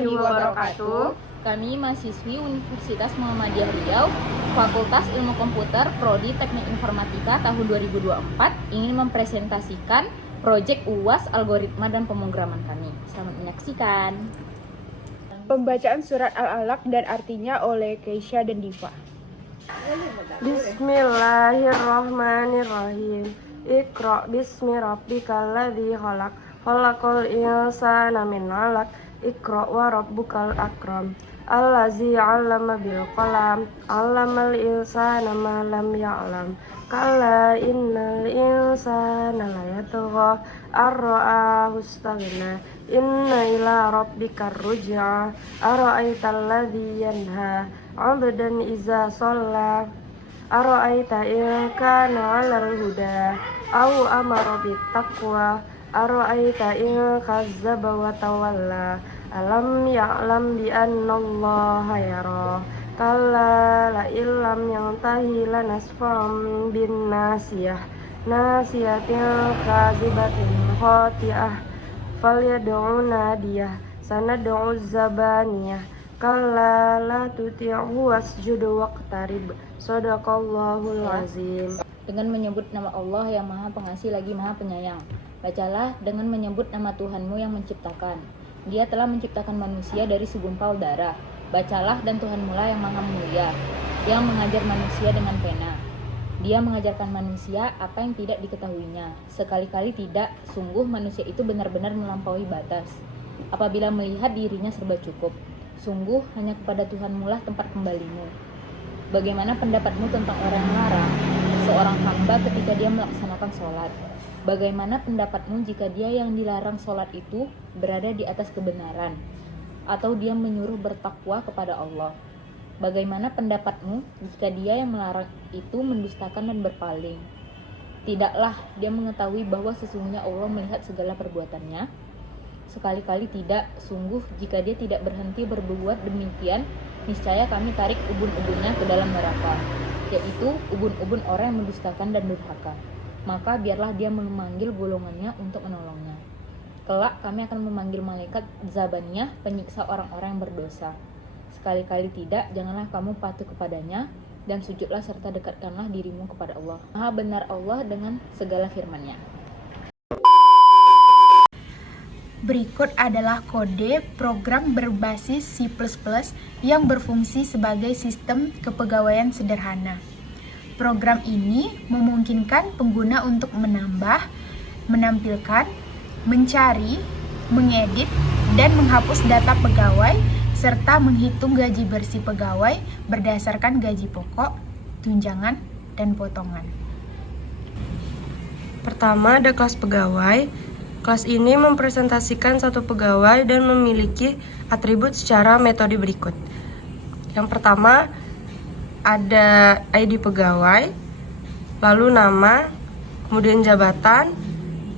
warahmatullahi wabarakatuh. Kami mahasiswi Universitas Muhammadiyah Riau, Fakultas Ilmu Komputer, Prodi Teknik Informatika tahun 2024 ingin mempresentasikan proyek UAS Algoritma dan Pemrograman kami. Selamat menyaksikan. Pembacaan surat Al-Alaq dan artinya oleh Keisha dan Diva. Bismillahirrahmanirrahim. Iqra bismi rabbikal ladzi khalaq. Khalaqal insana min 'alaq. Iqra wa rabbukal akram. Allazi 'allama bil qalam. 'Allamal insana ma lam ya'lam. Kalla innal insana layatgha ar-ra'ahu istaghna. Inna ila rabbikar ruj'a. Ara'aital ladzi yanha 'abdan iza shalla. Ara'aita in kana 'alal huda aw amara bittaqwa. Ara'aita in kazzaba wa tawalla. Alam ya'lam bi annallaha yara. Kalla la illam yantahi lanasfa'an bin nasiyah. Nasiyatin kazibatin khati'ah. Falyad'u nadiyah. Sanad'u zabaniyah. Kalla la tuti'hu wasjud waqtarib. Shadaqallahul azim. Dengan menyebut nama Allah yang Maha Pengasih lagi Maha Penyayang. Bacalah dengan menyebut nama Tuhanmu yang menciptakan. Dia telah menciptakan manusia dari segumpal darah. Bacalah dan Tuhanmu lah yang Maha Mulia, yang mengajar manusia dengan pena. Dia mengajarkan manusia apa yang tidak diketahuinya. Sekali-kali tidak, sungguh manusia itu benar-benar melampaui batas. Apabila melihat dirinya serba cukup, sungguh hanya kepada Tuhanmu lah tempat kembalimu. Bagaimana pendapatmu tentang orang yang melarang seorang hamba ketika dia melaksanakan sholat? Bagaimana pendapatmu jika dia yang dilarang sholat itu berada di atas kebenaran, atau dia menyuruh bertakwa kepada Allah? Bagaimana pendapatmu jika dia yang melarang itu mendustakan dan berpaling? Tidaklah dia mengetahui bahwa sesungguhnya Allah melihat segala perbuatannya? Sekali-kali tidak, sungguh jika dia tidak berhenti berbuat demikian, niscaya kami tarik ubun-ubunnya ke dalam neraka, yaitu ubun-ubun orang yang mendustakan dan durhaka. Maka biarlah dia memanggil golongannya untuk menolongnya. Kelak kami akan memanggil malaikat Zabaniyah, penyiksa orang-orang yang berdosa. Sekali-kali tidak, janganlah kamu patuh kepadanya, dan sujudlah serta dekatkanlah dirimu kepada Allah. Maha benar Allah dengan segala firman-Nya. Berikut adalah kode program berbasis C++ yang berfungsi sebagai sistem kepegawaian sederhana. Program ini memungkinkan pengguna untuk menambah, menampilkan, mencari, mengedit, dan menghapus data pegawai, serta menghitung gaji bersih pegawai berdasarkan gaji pokok, tunjangan, dan potongan. Pertama, ada kelas pegawai. Kelas ini mempresentasikan satu pegawai dan memiliki atribut secara metode berikut. Yang pertama, ada ID pegawai, lalu nama, kemudian jabatan,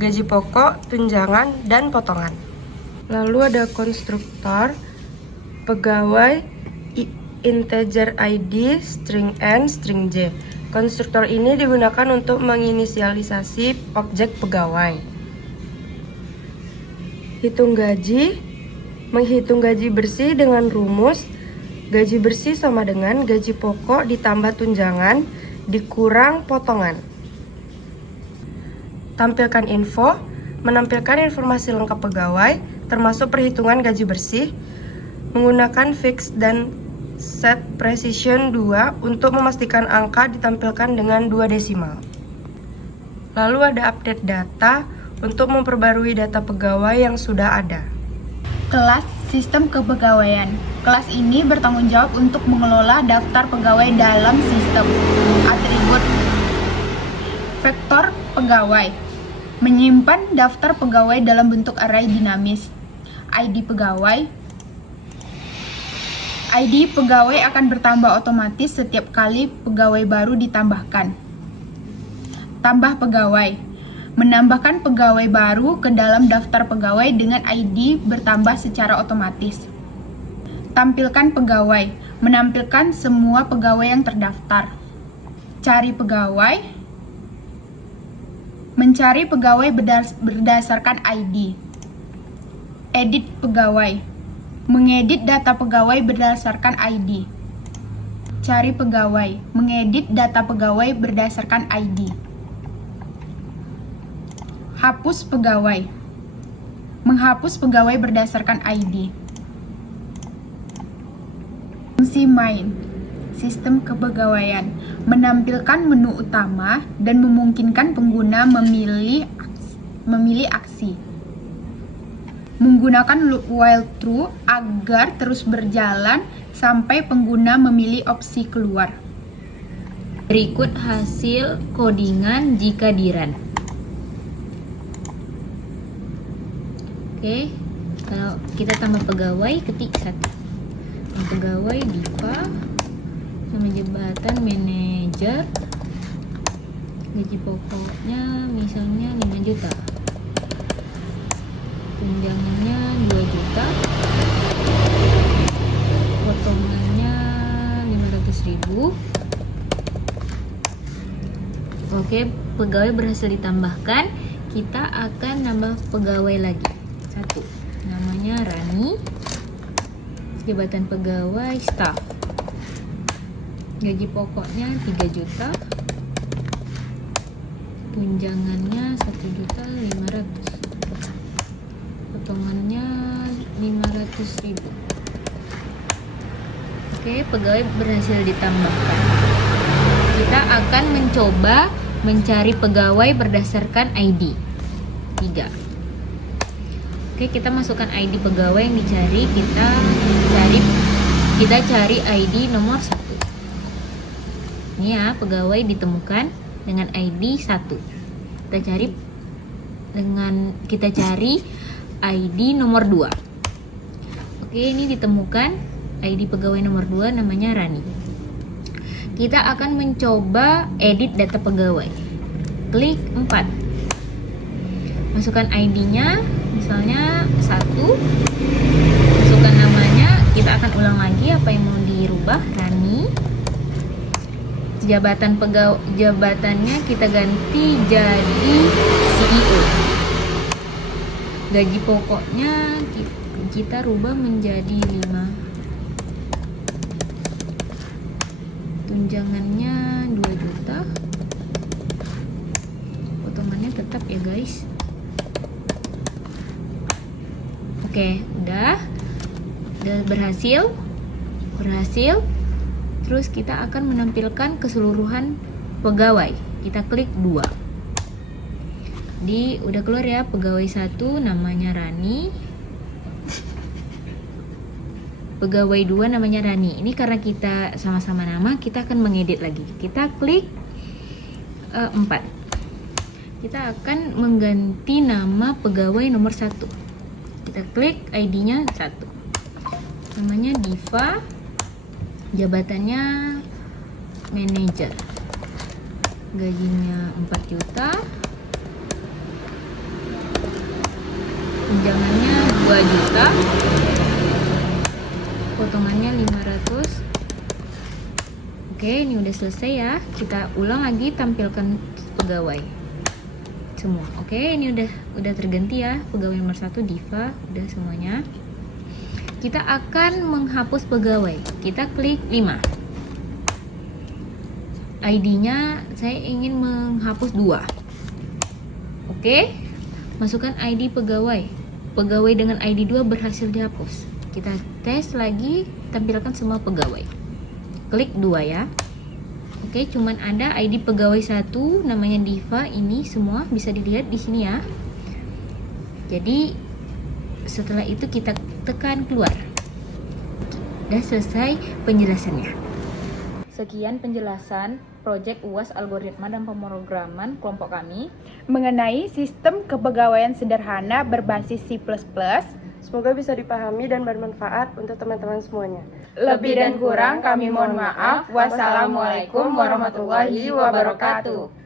gaji pokok, tunjangan, dan potongan. Lalu ada konstruktor, pegawai, integer ID, string N, string J. Konstruktor ini digunakan untuk menginisialisasi objek pegawai. Hitung gaji, menghitung gaji bersih dengan rumus gaji bersih sama dengan gaji pokok ditambah tunjangan dikurang potongan. Tampilkan info, menampilkan informasi lengkap pegawai, termasuk perhitungan gaji bersih, menggunakan fix dan set precision 2 untuk memastikan angka ditampilkan dengan 2 desimal. Lalu ada update data untuk memperbarui data pegawai yang sudah ada. Kelas Sistem Kepegawaian. Kelas ini bertanggung jawab untuk mengelola daftar pegawai dalam sistem. Atribut vektor pegawai. Menyimpan daftar pegawai dalam bentuk array dinamis. ID pegawai. ID pegawai akan bertambah otomatis setiap kali pegawai baru ditambahkan. Tambah pegawai. Menambahkan pegawai baru ke dalam daftar pegawai dengan ID bertambah secara otomatis. Tampilkan pegawai. Menampilkan semua pegawai yang terdaftar. Cari pegawai. Mencari pegawai berdasarkan ID. Edit pegawai. Mengedit data pegawai berdasarkan ID. Cari pegawai. Mengedit data pegawai berdasarkan ID. Hapus pegawai. Menghapus pegawai berdasarkan ID. Fungsi main. Sistem kepegawaian. Menampilkan menu utama dan memungkinkan pengguna memilih aksi. Menggunakan loop while true agar terus berjalan sampai pengguna memilih opsi keluar. Berikut hasil codingan jika di run. Oke, kalau kita tambah pegawai, ketik 1. Pegawai Diva, nama jabatan manajer, gaji pokoknya misalnya 5 juta, tunjangannya 2 juta, potongannya 500.000. Oke, pegawai berhasil ditambahkan. Kita akan nambah pegawai lagi. 1, namanya Rani, jabatan pegawai staff, gaji pokoknya 3 juta, tunjangannya 1.500.000, potongannya 500.000. Oke, pegawai berhasil ditambahkan. Kita akan mencoba mencari pegawai berdasarkan ID 3. Oke, kita masukkan ID pegawai yang dicari. Kita cari ID nomor 1. Ini ya, pegawai ditemukan dengan ID 1. Kita cari ID nomor 2. Oke, ini ditemukan ID pegawai nomor 2, namanya Rani. Kita akan mencoba edit data pegawai. Klik 4. Masukkan ID-nya, misalnya 1. Masukkan namanya. Kita akan ulang lagi apa yang mau dirubah. Rani. Jabatannya kita ganti jadi CEO. Gaji pokoknya kita rubah menjadi 5. Tunjangannya 2 juta. Potongannya tetap ya guys. Oke, udah berhasil. Terus kita akan menampilkan keseluruhan pegawai. Kita klik 2. Udah keluar ya, pegawai 1 namanya Rani. Pegawai 2 namanya Rani. Ini karena kita sama-sama nama, kita akan mengedit lagi. Kita klik 4. Kita akan mengganti nama pegawai nomor 1. Kita klik ID-nya 1. Namanya Diva. Jabatannya manajer. Gajinya 4 juta. Tunjangannya 2 juta. Potongannya 500. Oke, ini udah selesai ya. Kita ulang lagi, tampilkan pegawai semua. Oke, ini udah terganti ya. Pegawai nomor 1 Diva, udah semuanya. Kita akan menghapus pegawai. Kita klik 5. ID-nya saya ingin menghapus 2. Oke. Masukkan ID pegawai. Pegawai dengan ID 2 berhasil dihapus. Kita tes lagi, tampilkan semua pegawai. Klik 2 ya. Oke, cuman ada ID pegawai 1 namanya Diva, ini semua bisa dilihat di sini ya. Jadi setelah itu kita tekan keluar. Udah selesai penjelasannya. Sekian penjelasan proyek UAS Algoritma dan Pemrograman kelompok kami mengenai sistem kepegawaian sederhana berbasis C++. Semoga bisa dipahami dan bermanfaat untuk teman-teman semuanya. Lebih dan kurang kami mohon maaf. Wassalamualaikum warahmatullahi wabarakatuh.